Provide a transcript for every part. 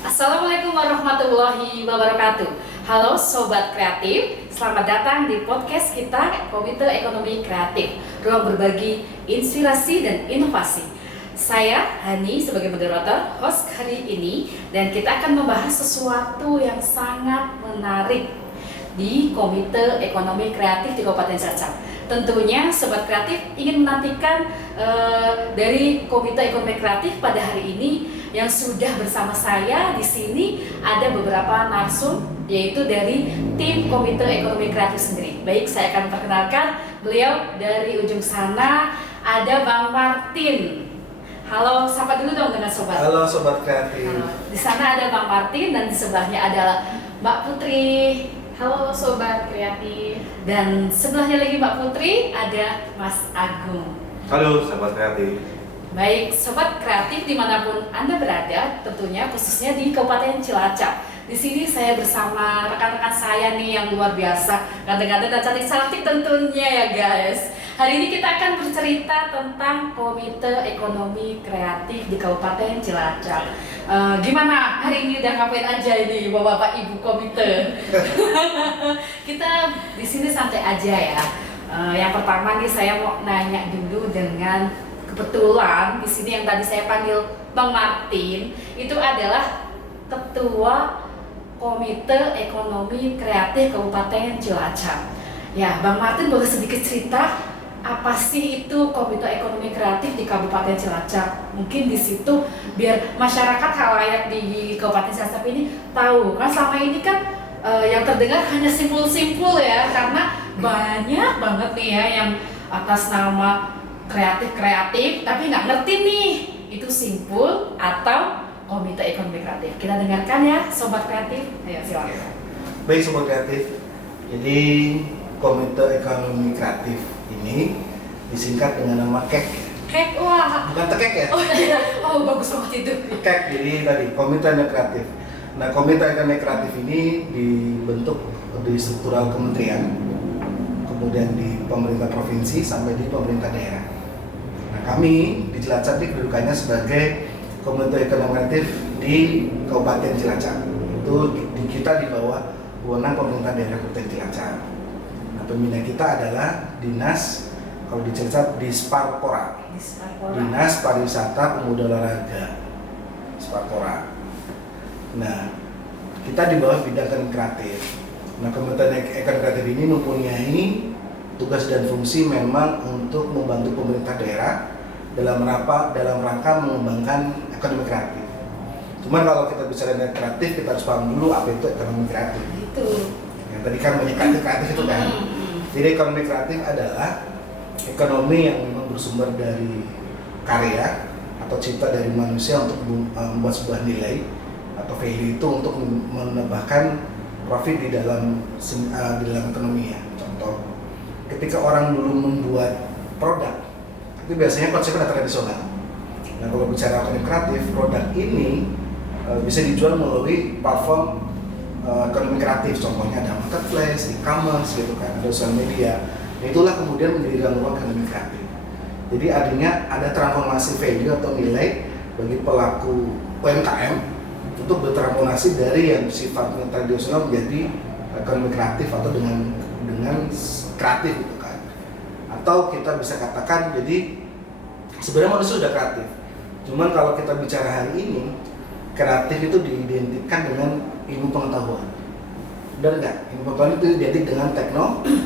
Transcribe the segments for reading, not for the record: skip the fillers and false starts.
Assalamualaikum warahmatullahi wabarakatuh. Halo Sobat Kreatif, selamat datang di podcast kita Komite Ekonomi Kreatif, ruang berbagi inspirasi dan inovasi. Saya Hani sebagai moderator host hari ini, dan kita akan membahas sesuatu yang sangat menarik di Komite Ekonomi Kreatif di Kabupaten Cilacap. Tentunya Sobat Kreatif ingin menantikan dari Komite Ekonomi Kreatif pada hari ini yang sudah bersama saya di sini ada beberapa narsum, yaitu dari tim Komite Ekonomi Kreatif sendiri. Baik, saya akan perkenalkan beliau dari ujung sana, ada Bang Martin. Halo, sapa dulu dong dengan Sobat. Halo Sobat Kreatif. Halo. Di sana ada Bang Martin dan di sebelahnya adalah Mbak Putri. Halo Sobat Kreatif. Dan sebelahnya lagi Mbak Putri ada Mas Agung. Halo Sobat Kreatif. Baik, Sobat Kreatif dimanapun Anda berada, tentunya khususnya di Kabupaten Cilacap. Di sini saya bersama rekan-rekan saya nih yang luar biasa, ganteng-ganteng dan cantik-cantik tentunya ya guys. Hari ini kita akan bercerita tentang Komite Ekonomi Kreatif di Kabupaten Cilacap. Gimana hari ini udah ngapain aja ini bapak-bapak ibu komite? Kita di sini santai aja ya. Yang pertama nih saya mau nanya dulu dengan kebetulan di sini yang tadi saya panggil Bang Martin itu adalah Ketua Komite Ekonomi Kreatif Kabupaten Cilacap. Ya, Bang Martin boleh sedikit cerita apa sih itu Komite Ekonomi Kreatif di Kabupaten Cilacap? Mungkin di situ biar masyarakat halayak di Kabupaten Cilacap ini tahu kan selama ini kan yang terdengar hanya simpul-simpul ya, karena banyak banget nih ya yang atas nama kreatif tapi nggak ngerti nih itu simpul atau Komite Ekonomi Kreatif. Kita dengarkan ya Sobat Kreatif. Ayo silakan. Baik Sobat Kreatif. Jadi Komite Ekonomi Kreatif ini disingkat dengan nama KEK. Kek, wah. Bukan tekek ya? Oh iya. Oh bagus banget itu. KEK. Jadi tadi Komite Ekonomi Kreatif. Nah, Komite Ekonomi Kreatif ini dibentuk di struktural kementerian, kemudian di pemerintah provinsi sampai di pemerintah daerah. Nah, kami di Cilacap ini kedudukannya sebagai Komite Ekonomi Kreatif di Kabupaten Cilacap. Itu kita di bawah wewenang pemerintah daerah Kabupaten Cilacap. Nah, pembina kita adalah dinas, kalau di Cilacap Disparpora, Dinas Pariwisata Pemuda Olahraga, Disparpora. Nah, kita di bawah bidang ekonomi kreatif. Nah, Komite Ekonomi Kreatif ini mempunyai tugas dan fungsi memang untuk membantu pemerintah daerah dalam rangka mengembangkan ekonomi kreatif. Cuman kalau kita bicara ekonomi kreatif, kita harus paham dulu apa itu ekonomi kreatif. Itu. Yang tadi kan banyak kreatif itu kan. Jadi ekonomi kreatif adalah ekonomi yang memang bersumber dari karya atau cipta dari manusia untuk membuat sebuah nilai atau value itu untuk menambahkan profit di dalam ekonomi ya. Contoh, ketika orang dulu membuat produk, itu biasanya konsepnya tradisional. Nah, kalau bicara ekonomi kreatif, produk ini bisa dijual melalui platform ekonomi kreatif. Contohnya ada marketplace, e-commerce gitu kan, ada sosial media. Nah, itulah kemudian menjadi ruang ekonomi kreatif. Jadi artinya ada transformasi value atau nilai bagi pelaku UMKM untuk bertransformasi dari yang sifatnya tradisional menjadi ekonomi kreatif atau dengan kreatif gitu kan. Atau kita bisa katakan jadi sebenarnya manusia sudah kreatif. Cuman kalau kita bicara hari ini, kreatif itu diidentikan dengan ilmu pengetahuan. Benar nggak? Ilmu pengetahuan itu identik dengan teknologi.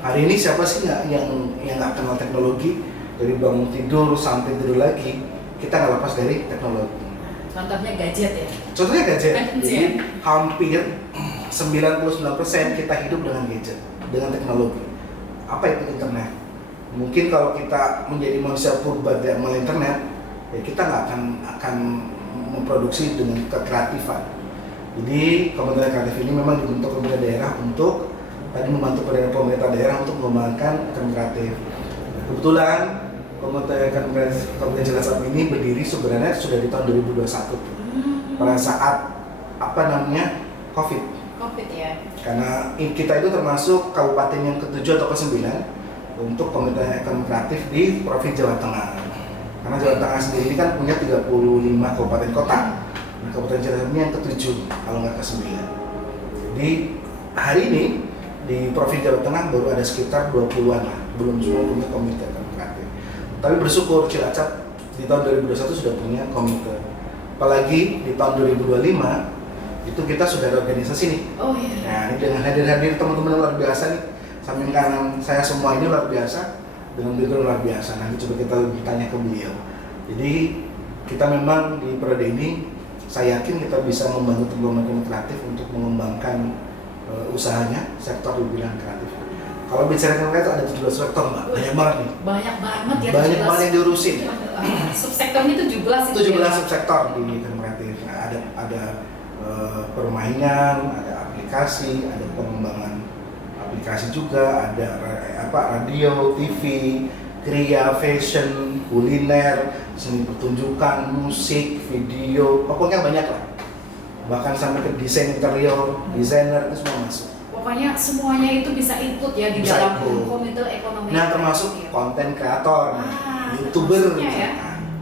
Hari ini siapa sih yang nggak kenal teknologi? Dari bangun tidur sampai tidur lagi, kita nggak lepas dari teknologi. Contohnya gadget ya. Contohnya gadget. Jadi hampir 99% kita hidup dengan gadget, dengan teknologi. Apa itu internet? Mungkin kalau kita menjadi manusia purba tidak mengenal internet, ya kita nggak akan memproduksi dengan kekreatifan. Jadi Komite Kreatif ini memang dibentuk pemerintah daerah untuk tadi membantu pemerintah daerah untuk mengembangkan ekonomi kreatif. Kebetulan Komite Ekonomi Kreatif Kabupaten Cilacap ini berdiri sebenarnya sudah di tahun 2021 pada saat COVID ya. Karena kita itu termasuk kabupaten yang ke-7 atau ke-9 untuk Komite Ekonomi Kreatif di Provinsi Jawa Tengah. Karena Jawa Tengah sendiri kan punya 35 kabupaten kota. Nah, Kabupaten Cilacap ini yang ke-7 kalau nggak ke-9. Jadi hari ini di Provinsi Jawa Tengah baru ada sekitar 20-an lah, belum semua punya komite ekonomi kreatif. Tapi bersyukur Cilacap di tahun 2021 sudah punya komite. Apalagi di tahun 2025 itu kita sudah ada organisasi nih. Oh iya. Nah, ini dengan hadir teman-teman luar biasa nih. Samping kanan saya semua ini luar biasa, dengan background luar biasa. Nanti coba kita bertanya ke beliau. Jadi kita memang di periode ini saya yakin kita bisa membantu teman-teman kreatif untuk mengembangkan usahanya sektor di bidang kreatif. Kalau bicara kreatif ada 17 sektor, Mbak. Banyak banget nih. Banyak banget ya. Banyak banget yang diurusin. Subsektornya 17 itu. 17 subsektor di kreatif. Nah, ada permainan, ada aplikasi, ada pengembangan aplikasi juga, ada radio, TV, kriya, fashion, kuliner, seni pertunjukan, musik, video, pokoknya banyak lah. Bahkan sampai ke desain interior, desainer itu semua masuk. Pokoknya semuanya itu bisa ikut ya di Bisa dalam ikut. komite ekonomi. Nah, termasuk konten kreator, YouTuber, termasuknya ya.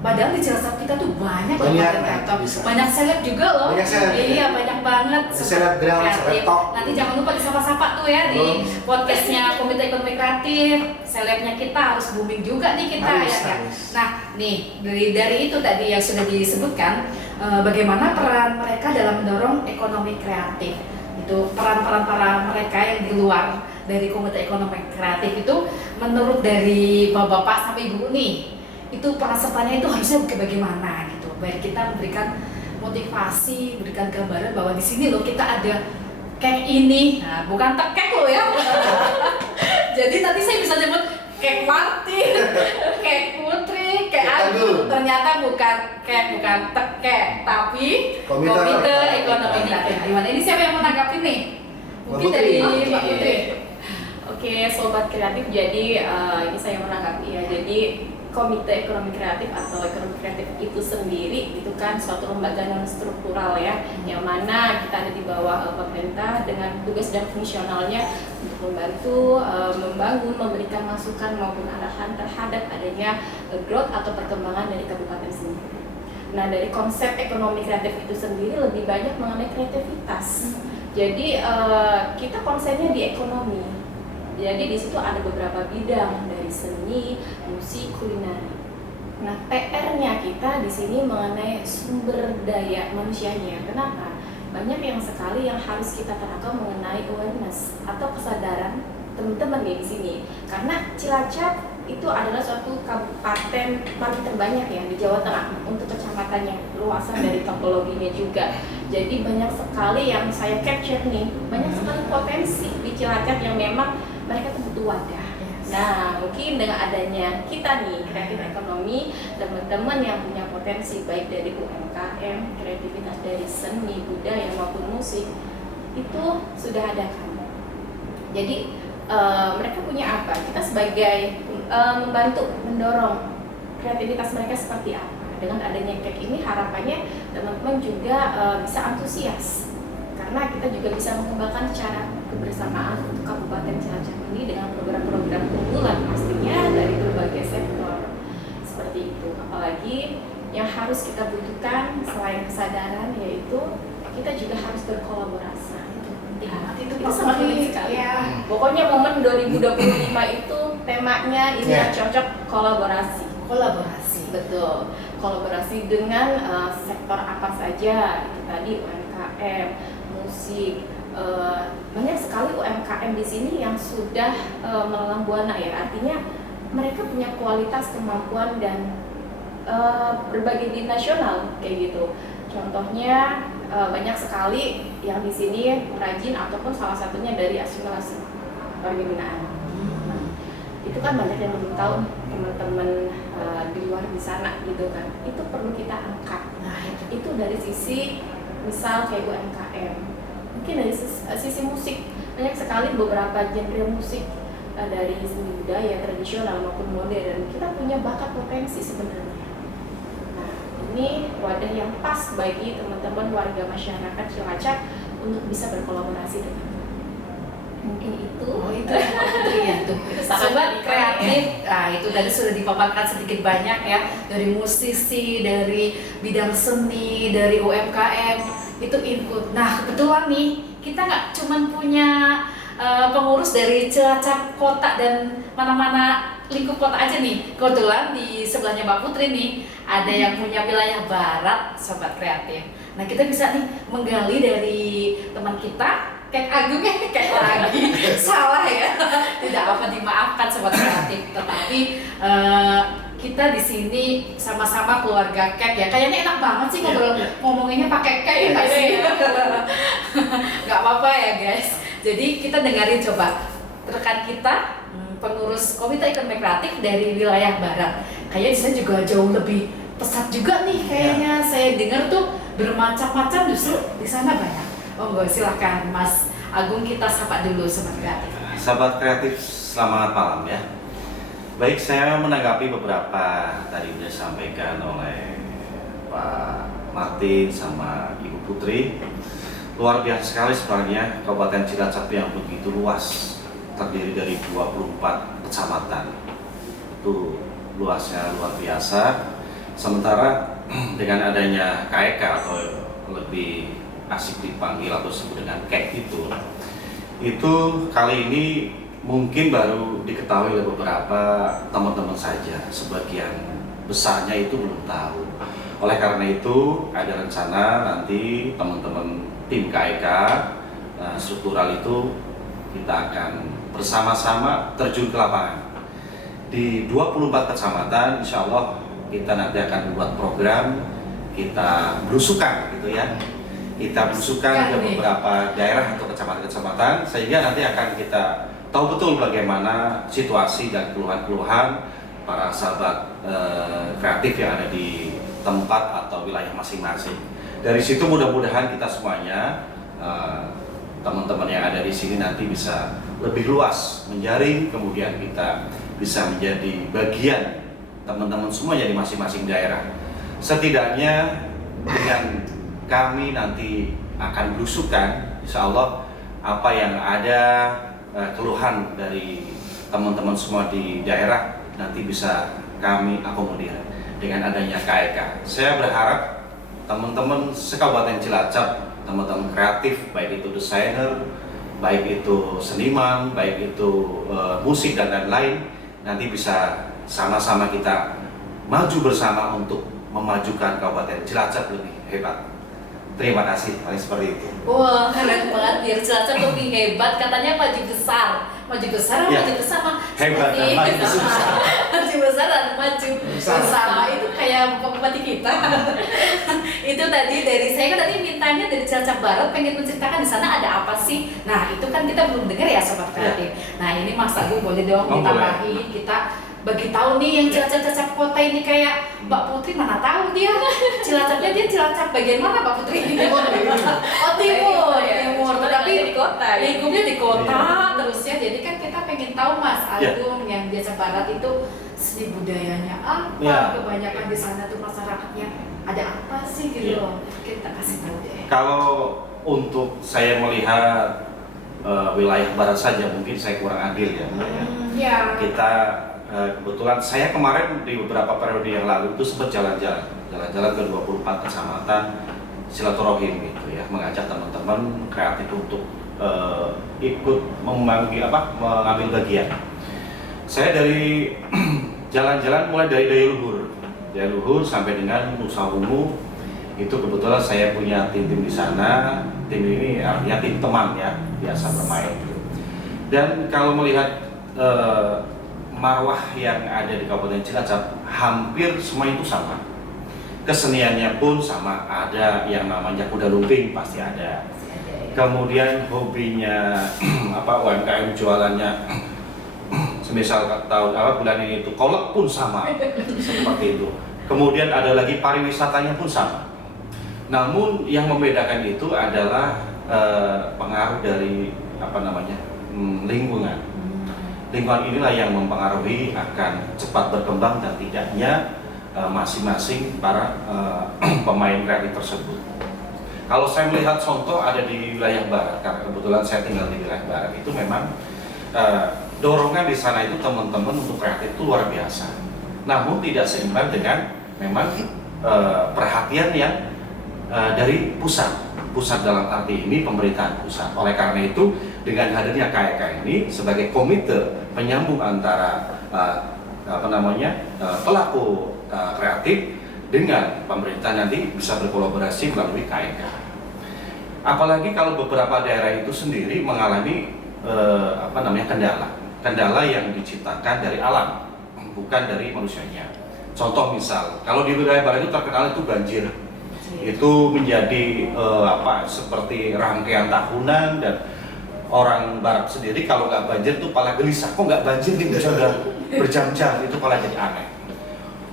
Padahal di Cilacap kita tuh banyak Banyak, konten kreator. bisa. Banyak seleb juga loh. Banyak seleb. Iya, banyak banget. Selebgram, Kreatif. selebtok. Nanti jangan lupa disapa-sapa tuh ya di podcastnya Komite Ekonomi Kreatif. Selebnya kita harus booming juga nih kita Harus, ya kan. harus. Nah, nih dari itu tadi yang sudah disebutkan bagaimana peran mereka dalam mendorong ekonomi kreatif. Itu peran-peran para mereka yang di luar dari Komite Ekonomi Kreatif itu menurut dari Bapak sampai Ibu nih, itu peran sertanya itu harusnya bagaimana gitu. Baik kita memberikan motivasi, memberikan gambaran bahwa di sini loh kita ada kayak ini. Nah, bukan tekek loh ya. Jadi nanti saya bisa nyebut kayak Martin, kayak Putri, kayak Agung. Ternyata bukan tekek, tapi Komite Ekonomi Kreatif. Gimana ini siapa yang menanggapi nih? Mungkin dari Mbak Putri. Oke, sobat kreatif. Jadi ini saya menanggapi ya. Jadi Komite Ekonomi Kreatif atau Ekonomi Kreatif itu sendiri itu kan suatu lembaga non struktural ya, yang mana kita ada di bawah pemerintah dengan tugas dan fungsionalnya untuk membantu membangun, memberikan masukan maupun arahan terhadap adanya growth atau perkembangan dari kabupaten sendiri. Nah, dari konsep ekonomi kreatif itu sendiri lebih banyak mengenai kreativitas. Jadi kita konsennya di ekonomi. Jadi di situ ada beberapa bidang dari seni, musik, kuliner. Nah, PR-nya kita di sini mengenai sumber daya manusianya. Kenapa? Banyak yang sekali yang harus kita terapkan mengenai awareness atau kesadaran teman-teman di sini. Karena Cilacap itu adalah suatu kabupaten paling terbanyak ya di Jawa Tengah untuk kecamatannya, luasan dari topologinya juga. Jadi banyak sekali yang saya capture nih, banyak sekali potensi di Cilacap yang memang mereka tuh butuh wadah. Nah, mungkin dengan adanya kita nih, kreatif ekonomi, teman-teman yang punya potensi baik dari UMKM, kreativitas dari seni, budaya maupun musik, itu sudah ada kan. Jadi mereka punya apa? Kita sebagai membantu mendorong kreativitas mereka seperti apa. Dengan adanya KEK ini harapannya teman-teman juga bisa antusias. Karena kita juga bisa mengembangkan cara kebersamaan untuk Kabupaten Cilacap ini dengan program-program unggulan pastinya dari berbagai sektor seperti itu. Apalagi yang harus kita butuhkan selain kesadaran yaitu kita juga harus berkolaborasi. Itu sangat penting sekali. Ya. Pokoknya momen 2025 itu temanya ini cocok kolaborasi. Kolaborasi. Betul. Kolaborasi dengan sektor apa saja itu tadi UMKM, musik, banyak sekali UMKM di sini yang sudah melalang buana ya, artinya mereka punya kualitas, kemampuan dan berbagai di nasional kayak gitu. Contohnya banyak sekali yang di sini rajin ataupun salah satunya dari asimilasi warga binaan. Itu kan banyak yang belum tahu teman-teman di luar di sana gitu kan. Itu perlu kita angkat. Nah, itu dari sisi misal kayak UMKM. Mungkin dari sisi musik, banyak sekali beberapa genre musik dari seni budaya tradisional maupun modern. Kita punya bakat potensi sebenarnya. Nah, ini wadah yang pas bagi teman-teman warga masyarakat Cilacap untuk bisa berkolaborasi dengan. Mungkin itu. Oh itu Mbak Putri ya tuh. Itu sangat Sobat radikal, kreatif, nah itu tadi sudah dipaparkan sedikit banyak ya, dari musisi, dari bidang seni, dari UMKM itu input. Nah kebetulan nih kita nggak cuman punya pengurus dari Cilacap kota dan mana-mana lingkup kota aja nih. Kebetulan di sebelahnya Mbak Putri nih ada yang punya wilayah barat, sobat kreatif. Nah kita bisa nih menggali dari teman kita. Kayak Agung ya, kayak lagi salah ya, tidak apa dimaafkan sobat kreatif. Tetapi kita di sini sama-sama keluarga kek ya. Kayaknya enak banget sih ngomonginnya pakai kek ya nggak sih? Nggak apa-apa ya guys. Jadi kita dengerin coba rekan kita pengurus Komite Ekonomi Kreatif dari wilayah Barat. Kayaknya di sana juga jauh lebih pesat juga nih kayaknya. Saya dengar tuh bermacam-macam justru di sana banyak. Oh enggak, silahkan Mas Agung, kita sapa dulu Sobat Kreatif. Sahabat kreatif, selamat malam ya. Baik, saya menanggapi beberapa tadi sudah disampaikan oleh Pak Martin sama Ibu Putri. Luar biasa sekali sebenarnya Kabupaten Cilacap yang begitu luas, terdiri dari 24 kecamatan. Itu luasnya luar biasa. Sementara dengan adanya KEK atau lebih asik dipanggil atau disebut dengan KEK itu kali ini mungkin baru diketahui oleh beberapa teman-teman saja, sebagian besarnya itu belum tahu. Oleh karena itu ada rencana nanti teman-teman tim KEK struktural itu kita akan bersama-sama terjun ke lapangan di 24 kecamatan. Insya Allah kita nanti akan membuat program, kita belusukan gitu ya. Kita belusukan ke beberapa daerah atau kecamatan-kecamatan sehingga nanti akan kita tahu betul bagaimana situasi dan keluhan-keluhan para sahabat kreatif yang ada di tempat atau wilayah masing-masing. Dari situ mudah-mudahan kita semuanya teman-teman yang ada di sini nanti bisa lebih luas menjaring, kemudian kita bisa menjadi bagian teman-teman semua di masing-masing daerah. Setidaknya dengan kami nanti akan belusukan, insya Allah apa yang ada keluhan dari teman-teman semua di daerah nanti bisa kami akomodir dengan adanya KEK. Saya berharap teman-teman sekabupaten Cilacap, teman-teman kreatif, baik itu desainer, baik itu seniman, baik itu musik dan lain-lain, nanti bisa sama-sama kita maju bersama untuk memajukan Kabupaten Cilacap lebih hebat. Terima kasih, paling seperti itu. Wah, keren banget, biar Cilacap lebih hebat. Katanya maju besar mah Ya, maju bersama. hebat dan maju besar. Maju besar dan maju bersama itu kayak bupati kita. Itu tadi dari saya kan tadi mintanya dari Cilacap Barat pengen menceritakan di sana ada apa sih. Nah itu kan kita belum dengar ya Sobat Kreatif. Nah ini Mas Agung boleh dong ditambahin, kita bagi tahu nih yang Cilacap kota ini kayak Mbak Putri mana tahu dia Cilacapnya, dia Cilacap bagian mana Mbak Putri? Oh timur, tetapi di kota, lingkupnya di kota terus ya. Jadi kan kita pengen tahu Mas Agung yang Cilacap Barat itu seni budayanya apa, kebanyakan di sana tuh masyarakatnya ada apa sih gitu loh. Kita kasih tahu deh. Kalau untuk saya melihat wilayah barat saja mungkin saya kurang adil ya. Kita kebetulan saya kemarin di beberapa periode yang lalu itu sempat jalan-jalan ke 24 kecamatan silaturahim gitu ya, mengajak teman-teman kreatif untuk ikut mengambil bagian. Saya dari jalan-jalan mulai dari Daya Luhur sampai dengan Nusa Ungu, itu kebetulan saya punya tim-tim di sana. Tim ini artinya tim teman ya, biasa bermain. Dan kalau melihat marwah yang ada di Kabupaten Cilacap hampir semua itu sama. Keseniannya pun sama, ada yang namanya kuda lumping pasti ada. Kemudian hobinya UMKM jualannya semisal tahun bulan ini itu kolak pun sama seperti itu. Kemudian ada lagi pariwisatanya pun sama. Namun yang membedakan itu adalah pengaruh dari lingkungan. Lingkungan inilah yang mempengaruhi akan cepat berkembang dan tidaknya masing-masing para pemain kreatif tersebut. Kalau saya melihat contoh ada di wilayah barat, karena kebetulan saya tinggal di wilayah barat, itu memang dorongan di sana itu teman-teman untuk kreatif itu luar biasa. Namun tidak seimbang dengan memang perhatian yang dari pusat dalam arti ini pemerintahan pusat. Oleh karena itu dengan hadirnya KEK ini sebagai komite penyambung antara pelaku kreatif dengan pemerintah nanti bisa berkolaborasi melalui KEK. Apalagi kalau beberapa daerah itu sendiri mengalami kendala yang diciptakan dari alam, bukan dari manusianya. Contoh misal, kalau di wilayah barat itu terkenal itu banjir, itu menjadi seperti rangkaian tahunan, dan orang barat sendiri kalau nggak banjir itu pala gelisah, kok nggak banjir nih sudah berjam-jam, itu pala jadi aneh.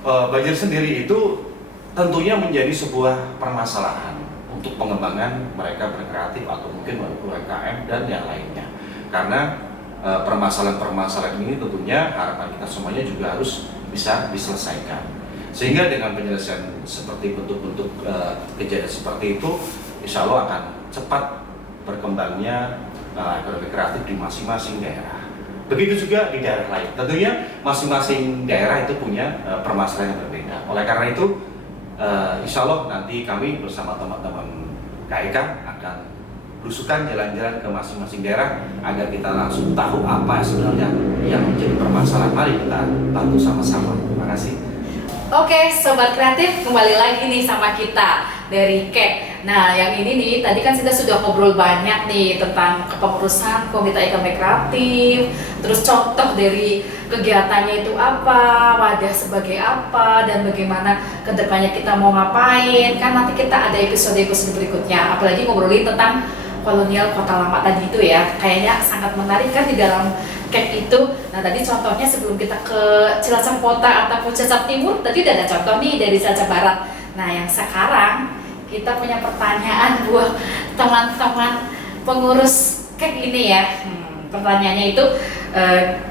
Banjir sendiri itu tentunya menjadi sebuah permasalahan untuk pengembangan mereka berkreatif atau mungkin UMKM dan yang lainnya. Karena permasalahan-permasalahan ini tentunya harapan kita semuanya juga harus bisa diselesaikan. Sehingga dengan penyelesaian seperti bentuk-bentuk kejadian seperti itu, insya Allah akan cepat berkembangnya ekonomi kreatif di masing-masing daerah. Begitu juga di daerah lain. Tentunya masing-masing daerah itu punya permasalahan yang berbeda. Oleh karena itu, insya Allah nanti kami bersama teman-teman KEK akan belusukan jalan-jalan ke masing-masing daerah agar kita langsung tahu apa sebenarnya yang menjadi permasalahan. Mari kita bantu sama-sama. Terima kasih. Oke, Sobat Kreatif, kembali lagi nih sama kita dari KEK. Nah, yang ini nih, tadi kan kita sudah ngobrol banyak nih tentang kepengurusan Komite Ekonomi Kreatif, terus contoh dari kegiatannya itu apa, wadah sebagai apa, dan bagaimana kedepannya kita mau ngapain. Kan nanti kita ada episode-episode berikutnya, apalagi ngobrolin tentang kolonial Kota Lama tadi itu ya. Kayaknya sangat menarik kan di dalam KEK itu. Nah tadi contohnya sebelum kita ke Cilacap Kota ataupun Cilacap Timur, tadi udah ada contoh nih dari Cilacap Barat. Nah yang sekarang kita punya pertanyaan buat teman-teman pengurus KEK ini ya. Pertanyaannya itu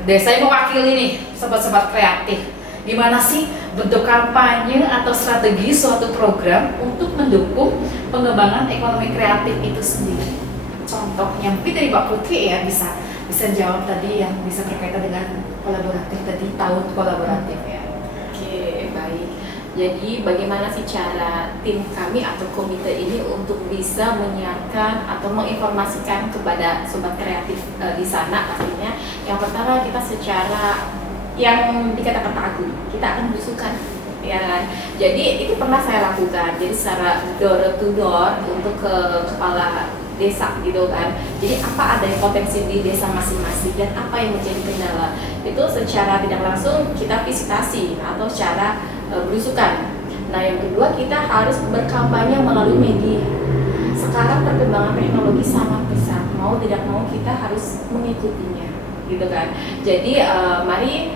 dari saya mewakili nih sobat-sobat kreatif. Gimana sih bentuk kampanye atau strategi suatu program untuk mendukung pengembangan ekonomi kreatif itu sendiri? Contohnya mungkin dari Mbak Putri ya bisa jawab tadi yang bisa berkaitan dengan kolaboratif tadi, tahun kolaboratif ya. Oke, baik. Jadi bagaimana sih cara tim kami atau komite ini untuk bisa menyiarkan atau menginformasikan kepada sobat kreatif di sana pastinya. Yang pertama kita secara yang dikatakan Pak Agung, kita akan belusukan, ya kan. Jadi itu pernah saya lakukan. Jadi secara door to door untuk ke kepala desa gitu kan. Jadi apa ada potensi di desa masing-masing dan apa yang menjadi kendala. Itu secara tidak langsung kita visitasi atau secara belusukan. Nah yang kedua kita harus berkampanye melalui media. Sekarang perkembangan teknologi sangat besar, mau tidak mau kita harus mengikutinya, gitu kan. Jadi mari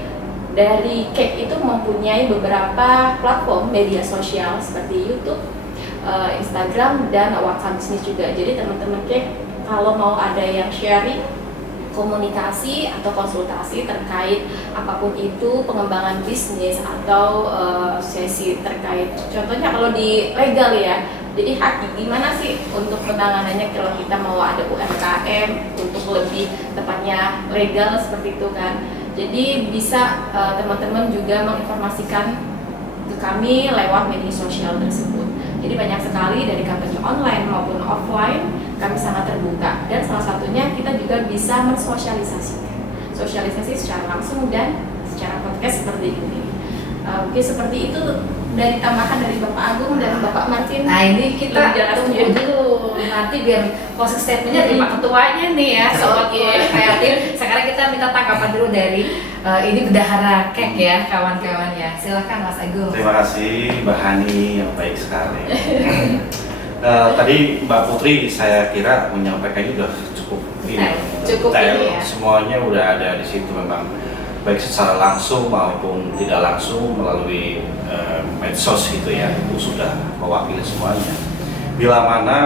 dari KEK itu mempunyai beberapa platform media sosial seperti YouTube, Instagram, dan WhatsApp bisnis juga. Jadi teman-teman KEK kalau mau ada yang sharing, komunikasi atau konsultasi terkait apapun itu pengembangan bisnis atau sesi terkait, contohnya kalau di legal ya, jadi haki gimana sih untuk penanganannya kalau kita mau ada UMKM untuk lebih tepatnya legal seperti itu kan. Jadi bisa teman-teman juga menginformasikan ke kami lewat media sosial tersebut. Jadi banyak sekali dari kampanye online maupun offline kami sangat terbuka, dan salah satunya kita juga bisa mensosialisasikan, sosialisasi secara langsung dan secara podcast seperti ini. Mungkin seperti itu dari tambahan dari Bapak Agung dan Bapak Martin. Nah ini kita tunggu dulu nanti biar closing statementnya dari Pak Ketuanya nih ya sobat kreatif. Sekarang kita minta tanggapan dulu dari ini bendahara KEK ya kawan-kawan ya. Silakan Mas Agung. Terima kasih Mbak Hani yang baik sekali. Tadi Mbak Putri saya kira menyampaikan juga cukup detail ya. Semuanya udah ada di situ memang, baik secara langsung maupun tidak langsung melalui medsos gitu ya, itu sudah mewakili semuanya. Bila mana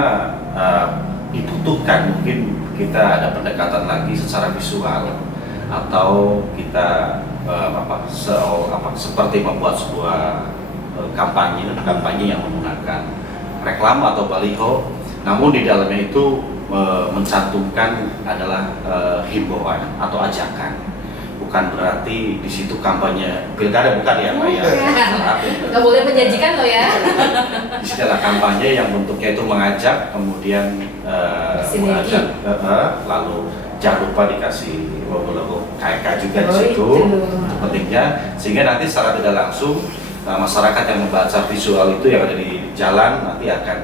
dibutuhkan mungkin kita ada pendekatan lagi secara visual atau kita seperti membuat sebuah kampanye yang menggunakan reklame atau baliho Namun di dalamnya itu mencantumkan adalah himbauan atau ajakan. Bukan berarti di situ kampanye pilkada, bukan ya Pak ya. Nggak boleh menjanjikan loh ya. Di situ adalah kampanye yang bentuknya itu mengajak, kemudian Sinergi. lalu jangan lupa dikasih logo-logo KK juga di situ. Itu pentingnya, sehingga nanti secara tidak langsung masyarakat yang membaca visual itu yang ada di jalan nanti akan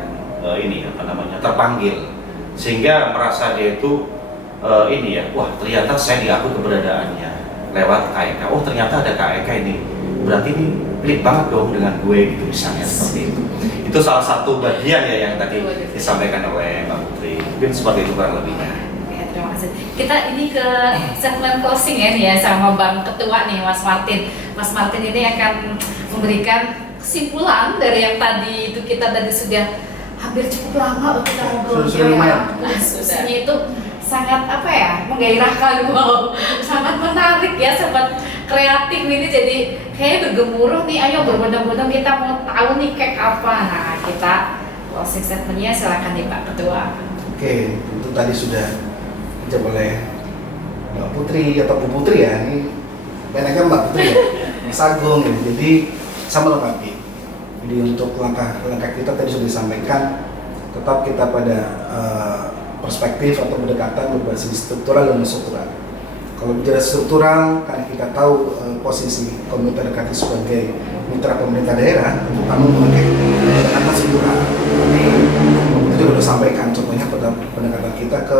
terpanggil, sehingga merasa dia itu wah ternyata saya diakui keberadaannya lewat KK. Oh ternyata ada KK ini, berarti ini klik banget dong dengan gue gitu misalnya, seperti itu. Itu salah satu bagian ya yang tadi disampaikan oleh Mbak Putri. Mungkin seperti itu kurang lebihnya. Terima kasih. Kita ini ke segmen closing ya nih ya sama Bang Ketua nih Mas Martin. Mas Martin ini akan memberikan kesimpulan dari yang tadi itu kita tadi sudah hampir cukup lama loh kita ngobrol. Sudah lumayan. Diskusinya itu sangat menggairahkan, wow, sangat menarik ya sobat kreatif ini, jadi kayak bergemuruh nih, ayo berbondong-bondong kita mau tahu nih kayak apa. Nah kita closing statementnya silakan nih Pak Ketua. Oke, itu tadi sudah dijawab oleh Mbak Putri atau Bu Putri ya, ini benarnya Mbak Putri ya, Mas Agung ya. Jadi sama lengkapi. Jadi untuk langkah kita tadi sudah disampaikan, tetap kita pada perspektif atau pendekatan berbasis struktural dan struktural. Kalau bicara struktural, karena kita tahu posisi Komite Kreatif sebagai mitra pemerintah daerah, tentu kami memakai pendekatan struktural. Ini itu sudah sampaikan, contohnya pendekatan kita ke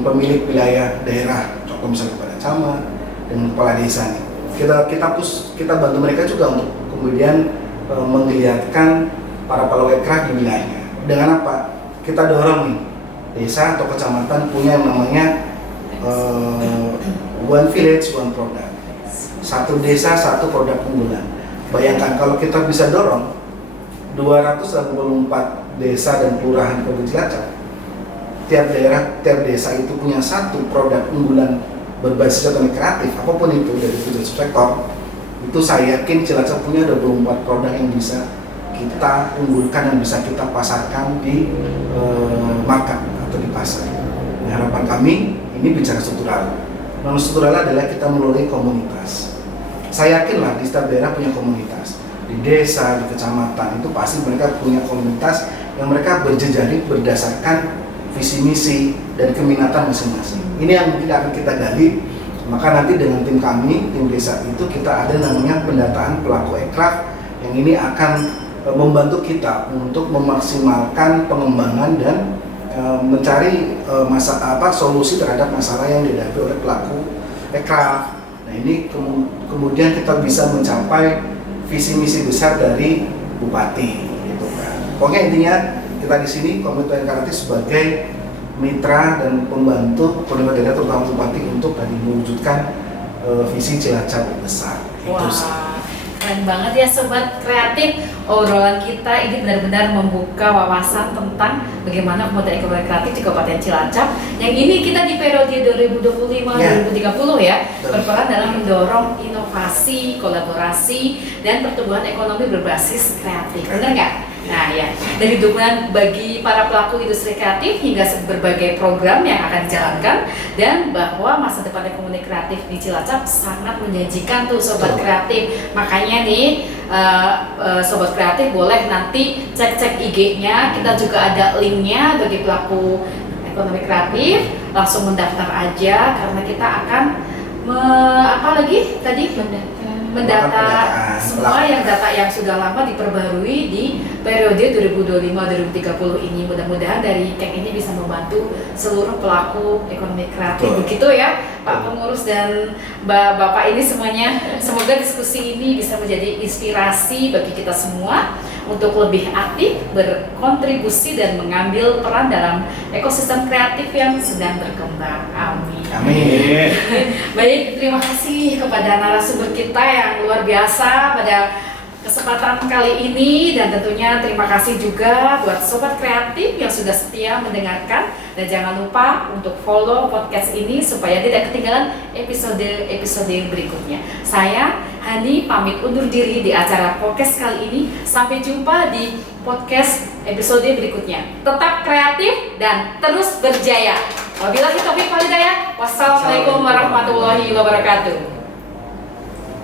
pemilik wilayah daerah, contoh misalnya kepada camat dan kepala desa nih. Kita bantu mereka juga untuk kemudian menggeliatkan para pegawai kreatif di wilayahnya. Dengan apa? Kita dorong nih desa atau kecamatan punya yang namanya one village one product, satu desa satu produk unggulan. Bayangkan kalau kita bisa dorong 284 desa dan kelurahan Kabupaten Cilacap, tiap daerah, tiap desa itu punya satu produk unggulan berbasis ekonomi kreatif, apapun itu dari sektor, itu saya yakin Cilacap punya 24 produk yang bisa kita unggulkan dan bisa kita pasarkan di market atau di pasar. Nah, harapan kami ini bicara struktural. Non struktural adalah kita melalui komunitas. Saya yakinlah di setiap daerah punya komunitas. Di desa, di kecamatan itu pasti mereka punya komunitas yang mereka berjejaring berdasarkan visi misi dan keminatan masing-masing. Ini yang mungkin akan kita gali. Maka nanti dengan tim kami, tim desa itu kita ada namanya pendataan pelaku ekraf yang ini akan membantu kita untuk memaksimalkan pengembangan dan mencari solusi terhadap masalah yang dihadapi oleh pelaku ekraf. Nah ini kemudian kita bisa mencapai visi misi besar dari bupati, gitu kan. Pokoknya intinya kita di sini Komite Kreatif sebagai mitra dan pembantu pemerintah daerah terutama bupati untuk tadi mewujudkan visi Cilacap besar. Wah, keren banget ya Sobat Kreatif. Obrolan kita ini benar-benar membuka wawasan tentang bagaimana Komite Ekonomi Kreatif di Kabupaten Cilacap. Yang ini kita di periode 2025-2030 ya, berperan dalam mendorong inovasi, kolaborasi, dan pertumbuhan ekonomi berbasis kreatif. Benar nggak? Nah ya, dari dukungan bagi para pelaku industri kreatif hingga berbagai program yang akan dijalankan, dan bahwa masa depan ekonomi kreatif di Cilacap sangat menjanjikan tuh Sobat Kreatif. Makanya nih Sobat Kreatif boleh nanti cek IG-nya, kita juga ada linknya bagi pelaku ekonomi kreatif, langsung mendaftar aja karena kita akan mendata semua yang data yang sudah lama diperbarui di periode 2025-2030 ini. Mudah-mudahan dari KEK ini bisa membantu seluruh pelaku ekonomi kreatif. Begitu ya Pak Pengurus dan Bapak ini semuanya. Semoga diskusi ini bisa menjadi inspirasi bagi kita semua untuk lebih aktif berkontribusi dan mengambil peran dalam ekosistem kreatif yang sedang berkembang. Amin. Amin. Baik, terima kasih kepada narasumber kita yang luar biasa pada kesempatan kali ini, dan tentunya terima kasih juga buat Sobat Kreatif yang sudah setia mendengarkan, dan jangan lupa untuk follow podcast ini supaya tidak ketinggalan episode berikutnya. Saya Hani pamit undur diri di acara podcast kali ini. Sampai jumpa di podcast episode berikutnya. Tetap kreatif dan terus berjaya. Wabillahi taufiq wal hidayah. Wassalamualaikum warahmatullahi wabarakatuh.